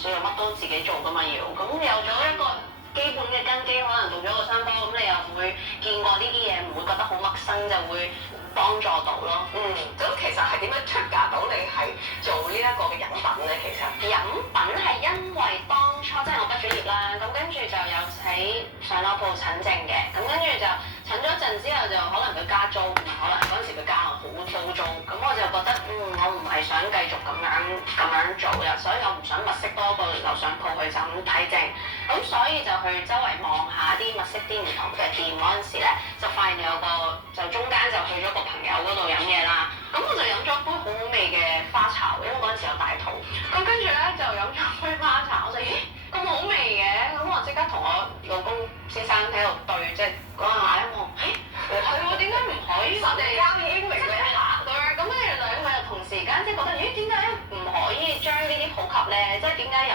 需要乜都自己做噶嘛要，咁有咗一個基本嘅根基，可能讀咗個商科，咁你又會見過呢啲嘢，唔會覺得好陌生，就會幫助到咯。咁其實係點樣 trigger 到你係做呢一個嘅飲品咧？其實飲品係因為當初即係我畢咗業啦，咁跟住就有喺上樓鋪診症嘅，咁跟住就診咗陣之後就可能佢加租，唔係可能嗰陣時佢加我好高租，咁我就覺得我唔係想繼續咁樣做嘅，所以我唔想物色多個樓上鋪去就咁睇症，咁所以就去周圍望下啲物色啲唔同嘅店嗰陣時咧，就發現有個就中間就去咗個朋友嗰度飲嘢啦，咁我就飲咗杯好好味嘅花茶，因為嗰陣時有大肚，咁跟住咧就飲咗杯花茶，我就咦咁好味嘅，咁我即刻同我老公先生喺度對，即係講下一望，係喎，點解唔可以我哋交已經明你一下咁樣，咁跟住兩個又同時間即係覺得咦點解唔可以將呢啲普及咧？即係點解飲